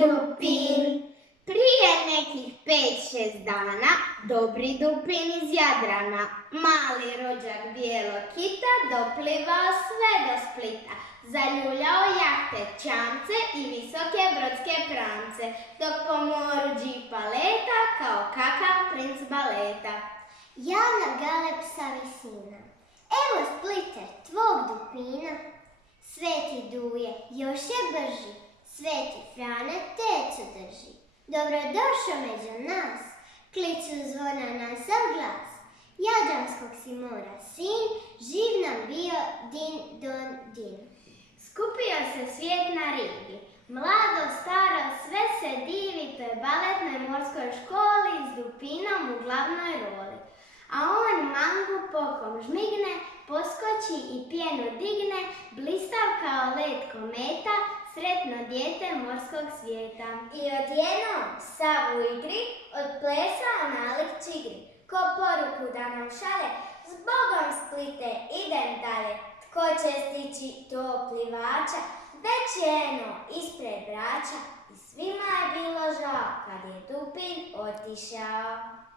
Dupin. Prije nekih 5-6 dana, dobri Dupin iz Jadrana, mali rođak bijelog kita, doplivao sve do Splita, zaljuljao jahte, čamce i visoke brodske prance, dok po moru džipa leta, kao kakav princ baleta. Javna galeb sa visina, evo Splite, tvog Dupina. Sveti Duje, još je brži, Sveti Frane tecu drži. Dobrodošao među nas, klicu zvona na sav glas. Jadranskog si mora sin, živ nam bio din don din. Skupio se svijet na rivi, mlado, staro, sve se divi toj baletnoj morskoj školi s Dupinom u glavnoj roli. A on mangu pokom žmigne, poskoči i pjenu digne, blistav kao led kometa, sretno dijete morskog svijeta. I odjednom, sav u igri, odplesao nalik čigri, ko poruku da nam šalje, s Bogom Splite, idem dalje. Tko će stići to plivača, već je eno ispred braća, i svima je bilo žao kad je Dupin otišao.